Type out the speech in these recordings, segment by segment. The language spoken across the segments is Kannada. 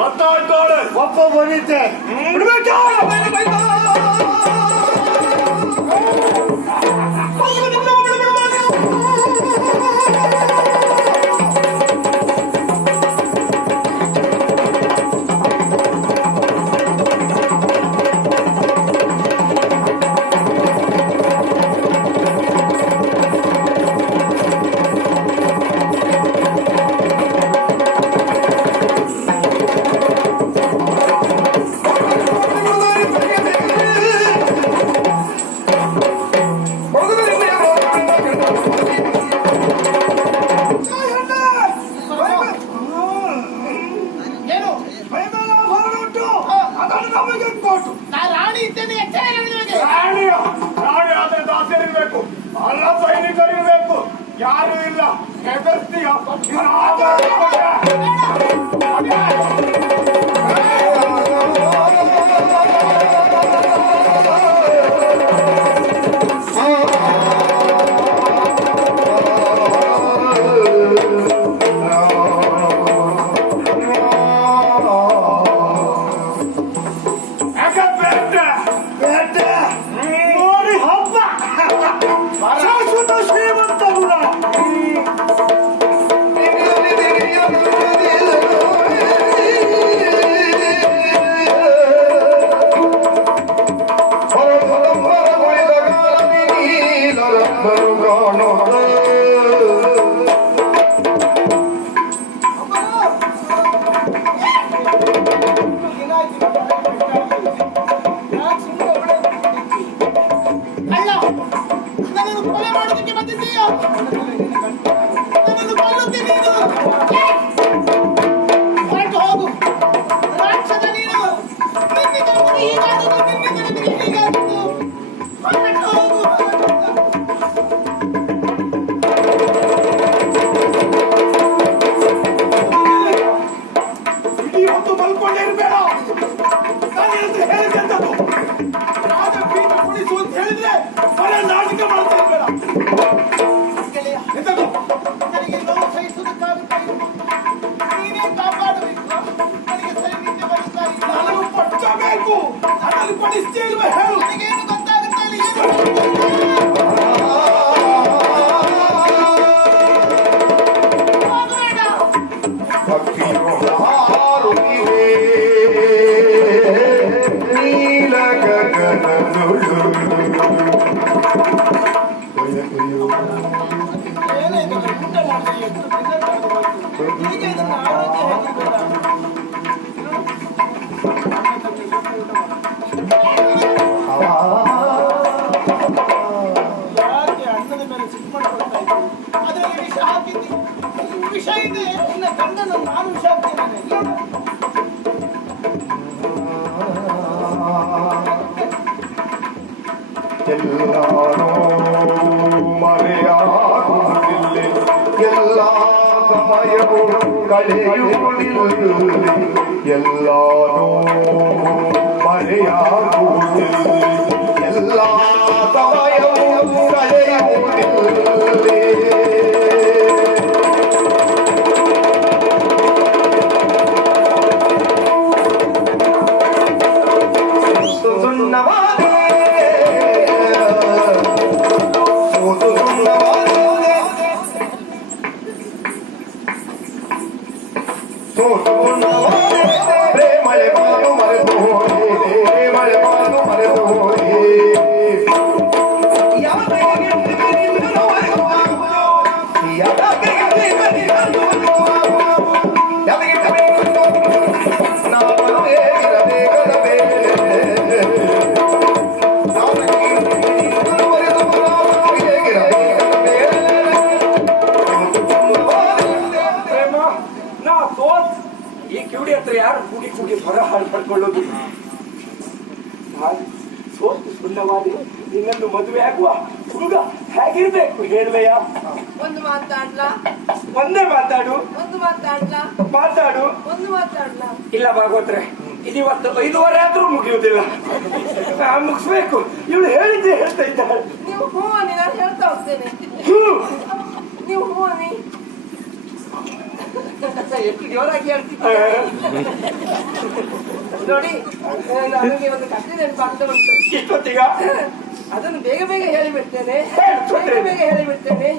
ಒಪ್ಪ ಬಂದಿದ್ದೆ ಬಿಡ್ಬೇಕು. ಅಲ್ಲ ಸೈನಿಕರಿರ್ಬೇಕು, ಯಾರು ಇಲ್ಲ. ಹೆದರ್ತೀಯ? ಎಲ್ಲ ಸಮಯವು ಕಳೆಯುವುದಿಲ್ಲ, ಎಲ್ಲಾನು ಮರೆಯಾಗುವುದಿಲ್ಲ, ಎಲ್ಲ ಸಮಯವು ಕಳೆಯುವುದಿಲ್ಲ. ನಿನ್ನನ್ನು ಮದುವೆ ಆಗುವ ಹುಡುಗ ಹೇಗಿರ್ಬೇಕು ಹೇಳಲಯ್ಯ? ಒಂದು ಮಾತಾಡ್ಲಾ? ಒಂದೇ ಮಾತಾಡು. ಒಂದು ಮಾತಾಡ್ಲಾ? ಮಾತಾಡು. ಒಂದು ಮಾತಾಡ್ಲಾ? ಇಲ್ಲ ಭಾಗವತ್ರೆ, ಇದಿವತ್ತು 5:15 ಆದ್ರೂ ಮುಗಿಯುವುದಿಲ್ಲ. ನಾನು ಮುಗಿಸ್ಬೇಕು. ಇವಳು ಹೇಳಿದ್ದೆ ಹೇಳ್ತಾ ಇದ್ದಾಳೆ. ನೀವು ಹೂ ಅನ್ನಿ, ನಾನು ಹೇಳ್ತಾ ಹೋಗ್ತೇನೆ. ನೀವು ಹೂ ಅನ್ನಿ. ಎಷ್ಟು ಜೋರಾಗಿ ಹೇಳ್ತಿದ್ದೆ ನೋಡಿ. ನನಗೆ ಒಂದು ಕಷ್ಟ ನೆನಪಾಗ್ತಾ ಉಂಟು. ಇಷ್ಟೊತ್ತಿಗ ಅದನ್ನು ಬೇಗ ಬೇಗ ಹೇಳಿಬಿಡ್ತೇನೆ, ಬೇಗ ಬೇಗ ಹೇಳಿಬಿಡ್ತೇನೆ.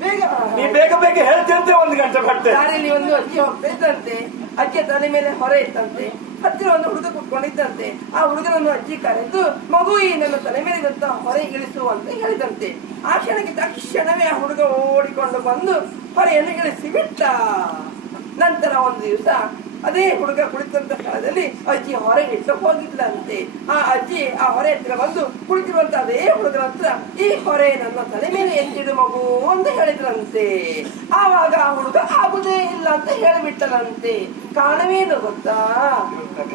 ಬೇಗ ನೀ ಬೇಗ ಬೇಗ ಹೇಳ್ತಂತೆ 1 ಗಂಟೆ ಬರ್ತೇನೆ. ದಾರಿಯಲ್ಲಿ ಒಂದು ಅಜ್ಜಿ ಹೋಗ್ತಾ ಇದ್ದಂತೆ. ಅಜ್ಜಿಯ ತಲೆ ಮೇಲೆ ಹೊರೆ ಇತ್ತಂತೆ. ಹತ್ತಿರ ಒಂದು ಹುಡುಗ ಕುತ್ಕೊಂಡಿದ್ದಂತೆ. ಆ ಹುಡುಗನನ್ನು ಅಜ್ಜಿ ಕರೆದು, ಮಗು ಈ ನನ್ನ ತಲೆ ಮೇಲಿದಂತ ಹೊರೆ ಇಳಿಸು ಅಂತ ಹೇಳಿದಂತೆ. ಆ ಕ್ಷಣಕ್ಕೆ ತಕ್ಷಣವೇ ಆ ಹುಡುಗ ಓಡಿಕೊಂಡು ಬಂದು ಹೊರೆಯನ್ನು ಇಳಿಸಿ ಬಿಟ್ಟ. ನಂತರ ಒಂದು ದಿವಸ ಅದೇ ಹುಡುಗ ಕುಳಿತಂತ ಸ್ಥಳದಲ್ಲಿ ಅಜ್ಜಿ ಹೊರೆ ಇಟ್ಟು ಹೋಗಿದ್ದಂತೆ. ಆ ಅಜ್ಜಿ ಆ ಹೊರೆ ಹತ್ತಿರ ಬಂದು ಕುಳಿತಿರುವಂತ ಅದೇ ಹುಡುಗನ ಹತ್ರ, ಈ ಹೊರೆ ನನ್ನ ತಲೆ ಮೇಲೆ ಎತ್ತಿಡು ಮಗು ಅಂತ ಹೇಳಿದ್ರಂತೆ. ಆವಾಗ ಆ ಹುಡುಗ ಆಗುದೇ ಇಲ್ಲ ಅಂತ ಹೇಳಿಬಿಟ್ಟನಂತೆ. ಕಾರಣವೇನು ಗೊತ್ತಾ?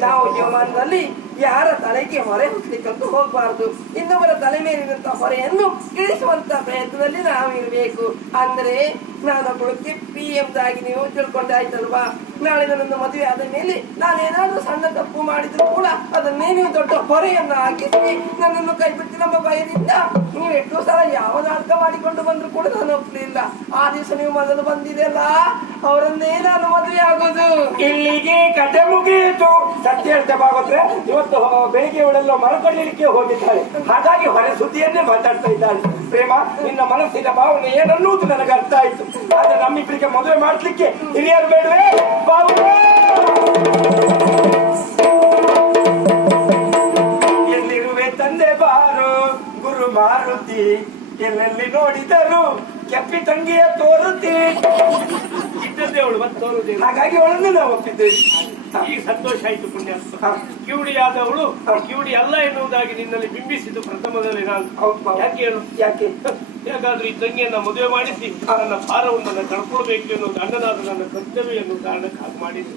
ನಾವು ಜೀವಮಾನದಲ್ಲಿ ಯಾರ ತಲೆಗೆ ಹೊರೆ ಹೊಸಲಿಕ್ಕಂತೂ ಹೋಗ್ಬಾರ್ದು. ಇನ್ನೊಬ್ಬರ ತಲೆ ಮೇಲಿನಂತ ಹೊರೆಯನ್ನು ಇಳಿಸುವಂತ ಪ್ರಯತ್ನದಲ್ಲಿ ನಾವು ಇರಬೇಕು. ಅಂದ್ರೆ ನಾನು ಕೊಡುತ್ತೆ PM ದಾಗಿ ನೀವು ತಿಳ್ಕೊಂಡಾಯ್ತಲ್ವಾ? ನಾಳೆ ನನ್ನ ಮದುವೆ ಆದ ಮೇಲೆ ನಾನೇನಾದ್ರೂ ಸಣ್ಣ ತಪ್ಪು ಮಾಡಿದ್ರು ಕೂಡ ಅದನ್ನೇ ನೀವು ದೊಡ್ಡ ಹೊರೆಯನ್ನ ಹಾಕಿಸಿ ನನ್ನನ್ನು ಕೈ ಬಿಟ್ಟು ನಮ್ಮ ಭಯದಿಂದ ನೀವು ಎಷ್ಟು ಸಲ ಯಾವ ನಾಟಕ ಮಾಡಿಕೊಂಡು ಬಂದ್ರು ಕೂಡ ನಾನು ಒಪ್ಪಲಿಲ್ಲ. ಆ ದಿವಸ ನೀವು ಮೊದಲು ಬಂದಿದೆಯಲ್ಲ, ಅವರನ್ನೇ ನಾನು ಮದುವೆ ಆಗೋದು. ಇಲ್ಲಿಗೆ ಕತೆ ಮುಗಿಯಿತು. ಸತ್ಯ ಹೇಳ್ತಾ ಬಾಗೋದ್ರೆ ಇವತ್ತು ಬೆಳಿಗ್ಗೆ ಇವಳೆಲ್ಲೋ ಮಲ್ಕೊಳ್ಳಲಿಕ್ಕೆ ಹೋಗಿದ್ದಾಳೆ. ಹಾಗಾಗಿ ಹೊರೆ ಸುದ್ದಿಯನ್ನೇ ಮಾತಾಡ್ತಾ ಇದ್ದಾಳೆ. ಪ್ರೇಮ, ನಿನ್ನ ಮನಸ್ಸಿನ ಭಾವನೆ ಏನನ್ನುವುದು ನನಗೆ ಅರ್ಥ ಆಯ್ತು. ಆದ್ರೆ ನಮ್ಮಿಬ್ಬರಿಗೆ ಮದುವೆ ಮಾಡ್ಲಿಕ್ಕೆ ಹಿರಿಯರು ಬೇಡವೇ? ಎಲ್ಲಿರುವೆ ತಂದೆ ಬಾರು ಗುರು ಮಾರುತಿ, ಎಲ್ಲೆಲ್ಲಿ ನೋಡಿದರು ಕೆಪ್ಪಿ ತಂಗಿಯ ತೋರುತ್ತಿ. ಇದ್ದದ್ದೇ ಅವಳು ಮತ್ತೆ ತೋರುವುದಿಲ್ಲ. ಹಾಗಾಗಿ ಅವಳನ್ನು ನಾವು ಒಪ್ಪಿದ್ದೇವೆ. ಈಗ ಸಂತೋಷ ಆಯ್ತು ಪುಣ್ಯಾತ್ಮ. ಕಿವುಡಿಯಾದವಳು ಕಿವುಡಿ ಅಲ್ಲ ಎನ್ನುವುದಾಗಿ ನಿನ್ನಲ್ಲಿ ಬಿಂಬಿಸಿದ್ದು ಪ್ರಥಮದಲ್ಲಿ ನಾನು. ಯಾಕೆ ಹೇಳು? ಯಾಕೆ? ಯಾಕಾದ್ರೂ ಈ ತಂಗಿಯನ್ನ ಮದುವೆ ಮಾಡಿಸಿ ನನ್ನ ಭಾರವನ್ನು ಕಳ್ಕೊಳ್ಬೇಕು ಎನ್ನುವುದು ಅಣ್ಣನಾದ ನನ್ನ ಕರ್ತವ್ಯ ಎನ್ನುವ ಕಾರಣಕ್ಕೆ ಹಾಗೆ ಮಾಡಿದ್ದು.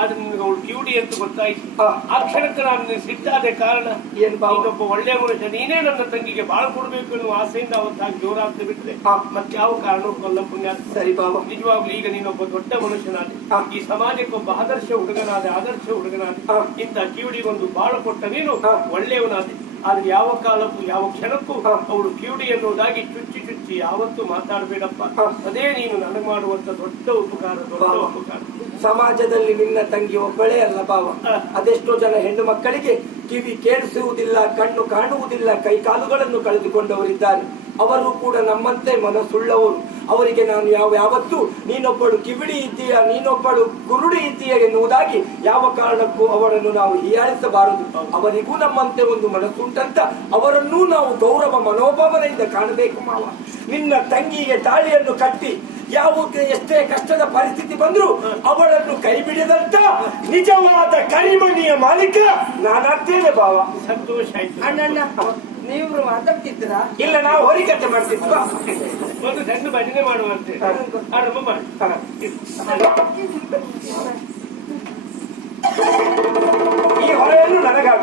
ಆದ್ರೆ ನಿನಗೆ ಅವಳು ಕಿವುಡಿ ಅಂತ ಗೊತ್ತಾಯ್ತು. ಆ ಕ್ಷಣಕ್ಕೆ ನಾನು ಸಿಟ್ಟಾದ ಕಾರಣ ಇನ್ನೊಬ್ಬ ಒಳ್ಳೆಯ ಮನುಷ್ಯ ನೀನೇ ನನ್ನ ತಂಗಿಗೆ ಬಾಳ ಕೊಡ್ಬೇಕು ಎನ್ನುವ ಆಸೆಯಿಂದ ಅವತ್ತಾಗಿ ಜೋರಾಗ್ತಾ ಬಿಟ್ಟರೆ ಮತ್ತೆ ಯಾವ ಕಾರಣಕ್ಕೂ ಅಲ್ಲ ಪುಣ್ಯಾತ್ಮ. ಸರಿ ಬಾಬಾ, ನಿಜವಾಗ್ಲೂ ಈಗ ನೀನೊಬ್ಬ ದೊಡ್ಡ ಮನುಷ್ಯನಾದ, ಈ ಸಮಾಜಕ್ಕೊಬ್ಬ ಆದರ್ಶ ಹುಡುಗನಾದ, ಇಂಥ ಕಿವುಡಿಗೊಂದು ಬಾಳ ಕೊಟ್ಟ ನೀನು ಒಳ್ಳೆಯವನಾದ. ಆದ್ರೆ ಯಾವ ಕಾಲಕ್ಕೂ ಯಾವ ಕ್ಷಣಕ್ಕೂ ಅವಳು ಕಿವುಡಿ ಎನ್ನುವುದಾಗಿ ಚುಚ್ಚಿ ಚುಚ್ಚಿ ಯಾವತ್ತೂ ಮಾತಾಡಬೇಡಪ್ಪ. ಅದೇ ನೀನು ನನಗೆ ಮಾಡುವಂತ ದೊಡ್ಡ ಉಪಕಾರ. ಸಮಾಜದಲ್ಲಿ ನಿನ್ನ ತಂಗಿ ಒಬ್ಬಳೇ ಅಲ್ಲ ಬಾವ, ಅದೆಷ್ಟೋ ಜನ ಹೆಣ್ಣು ಮಕ್ಕಳಿಗೆ ಕಿವಿ ಕೇಳಿಸುವುದಿಲ್ಲ, ಕಣ್ಣು ಕಾಣುವುದಿಲ್ಲ, ಕೈ ಕಾಲುಗಳನ್ನು ಕಳೆದುಕೊಂಡವರಿದ್ದಾರೆ. ಅವರು ಕೂಡ ನಮ್ಮಂತೆ ಮನಸ್ಸುಳ್ಳವರು. ಅವರಿಗೆ ನಾನು ಯಾವತ್ತೂ ನೀನೊಬ್ಬಳು ಕಿವಿಡಿ ಇದ್ದೀಯ, ನೀನೊಬ್ಬಳು ಕುರುಡಿ ಇದ್ದೀಯ ಎನ್ನುವುದಾಗಿ ಯಾವ ಕಾರಣಕ್ಕೂ ಅವರನ್ನು ನಾವು ಹೀಯಾಳಿಸಬಾರದು. ಅವರಿಗೂ ನಮ್ಮಂತೆ ಒಂದು ಮನಸ್ಸುಂಟಂತ ಅವರನ್ನೂ ನಾವು ಗೌರವ ಮನೋಭಾವನೆಯಿಂದ ಕಾಣಬೇಕು ಮಾವ. ನಿನ್ನ ತಂಗಿಗೆ ತಾಳಿಯನ್ನು ಕಟ್ಟಿ ಯಾವುದೇ ಎಷ್ಟೇ ಕಷ್ಟದ ಪರಿಸ್ಥಿತಿ ಬಂದರೂ ಅವಳನ್ನು ಕೈ ಬಿಡದಂತ ನಿಜವಾದ ಕರಿಮಣಿಯ ಮಾಲೀಕ ನಾನಾಗ್ತೇನೆ ಬಾವ. ಸಂತೋಷ ಆಯ್ತು. ಅಣ್ಣ, ನೀವು ಮಾತಾಡ್ತಿದ್ದೀರಾ? ಇಲ್ಲ, ನಾವು ಹೋರಿಕತೆ ಮಾಡ್ತಿದ್ವ. ಒಂದು ಸಣ್ಣ ಭಜನೆ ಮಾಡುವಂತೆ ಆರಂಭ ಮಾಡಿ. ಈ ಹೊರೆಯನ್ನು ನನಗಾಗ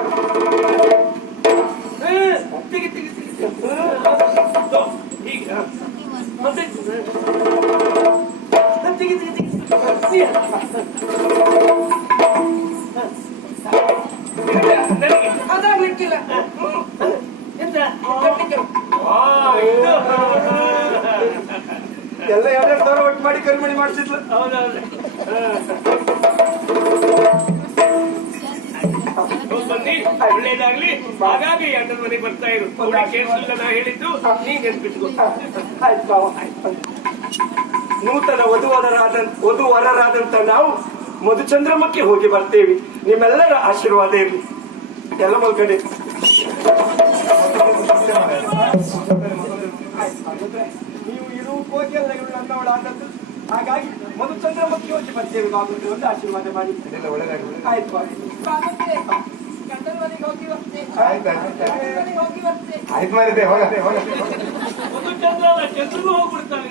ಹೀಗೆ ಅದಾಗ್ಲಿಕ್ಕಿಲ್ಲ. ಎಂತ ಎಲ್ಲ 2 ಒಟ್ಟು ಮಾಡಿ ಕರಿಮಣಿ ಮಾಡಿಸಿದ್ಲು. ಹೌದೌದು. ಬನ್ನಿ, ಒಳ್ಳೇದಾಗ್ಲಿ. ಹಾಗಾಗಿ ಅಣ್ಣನ ಮನೆಗೆ ಬರ್ತಾ ಇರು. ಕೇಳಿಸಲಿಲ್ಲ ನಾ ಹೇಳಿದ್ದು, ನೀನ್ ನೆನ್ಪಿಟ್ಕೊ. ಆಯ್ತು ಬಾವ, ಆಯ್ತು. ನೂತನ ವಧುವರರಾದಂತ ನಾವು ಮಧುಚಂದ್ರಮಕ್ಕೆ ಹೋಗಿ ಬರ್ತೇವೆ. ನಿಮ್ಮೆಲ್ಲರ ಆಶೀರ್ವಾದ ಇರಲಿ. ಎಲ್ಲ ಮಲ್ಕಡೆ ನೀವು ಇರುವ ಕೋಗಿಯಲ್ಲ ಇವಳು ನನ್ನವಳಾದದ್ದು. ಹಾಗಾಗಿ ಮಧುಚಂದ್ರಮಕ್ಕೆ ಹೋಗಿ ಬರ್ತೇವೆ ಬಾಬು, ಒಂದು ಆಶೀರ್ವಾದ ಮಾಡಿ. ಆಯ್ತು ಬಾಬು. ಗಂಡನ ಮನೆಗೆ ಹೋಗಿ ಬರ್ತೇನೆ. ಹೋಗಿ ಬರ್ತೇನೆ. ಆಯ್ತು ಮಾರಿದೆ, ಹೋಗತ್ತೆ ಒಂದು ಚಂದ್ರ ಚಂದ್ರಗೂ ಹೋಗ್ಬಿಡ್ತಾನೆ.